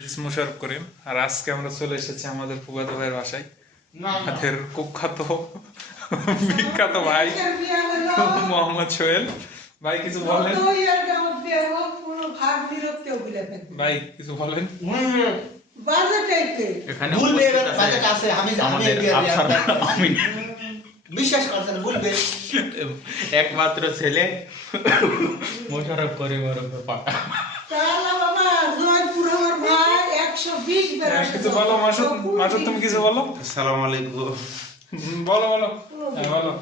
মোশাররফ করিম। আর আজকে আমরা চলে এসেছি আমাদের ফুফাতো ভাইয়ের বাসায়। আমাদের কুখ্যাত বিখ্যাত ভাই মোহাম্মদ সোহেল ভাই, কিছু বলেন ভাই, কিছু বলেন। এখানে বিশ্বাস করছেন বলবে একমাত্র ছেলে মোশাররফ করিম পাকা। কিছু বলো মাসুদ, মাসুদ তুমি কিছু বলো। আসসালামু আলাইকুম। বলো বলো, হ্যাঁ বলো।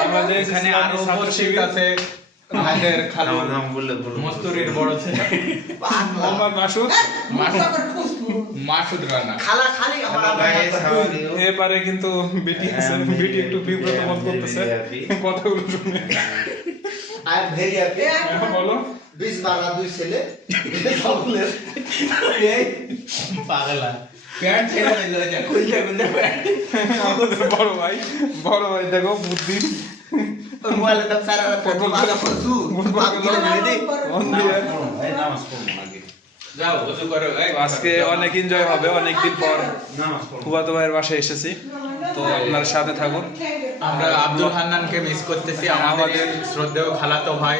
বাংলাদেশ এখানে ইসলামী আরো ছাত্র উপস্থিত শিবির আছে ভাইদের খালু নাম বললে বলো। মস্তুরির বড় ছেলে মোহাম্মদ মাসুদ। মাসুদ রানা। খালা খালি আমার Guys, how are you? এবারে কিন্তু বিটি আছে, বিটি একটু বিব্রত বোধ করতেছে কথাগুলো শুনে। আই এম ভেরি হ্যাপি হ্যাঁ, বলো। 20 বাংলা দুই ছেলে সকলের এই পাগলা প্যান্ট ছেড়ে দিল এটা খুলতে খুলতে প্যান্ট আমাদের বড় ভাই দেখো বুদ্ধি। মোবাইলে তো সারা রাত বাংলা পড়ছু মন দিয়ে। এই নামাজ পড়বো নাকি? যাও ওযু করো এই আজকে অনেক এনজয় হবে, অনেকদিন পর নামাজ পড়বো। ফুফাতো ভাইয়ের বাসায় এসেছি, তো আপনার সাথে থাকুন। আমরা আব্দুল হান্নানকে মিস করতেছি, আমাদের শ্রদ্ধেয় খালাতো ভাই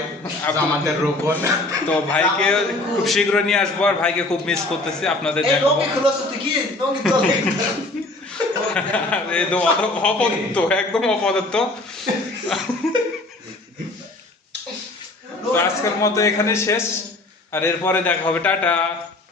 আমাদের রোকন। তো ভাইকে খুব শীঘ্র নিয়ে আসবো, আর ভাইকে খুব মিস করতেছি, আপনাদের এই দেখাবো। লোকে খুলছ তুই কি লোকে তো একদম অপদত্ত, একদম অপদত্ত। তো আজকের মতো এখানে শেষ, আর এরপরে দেখা হবে। টাটা।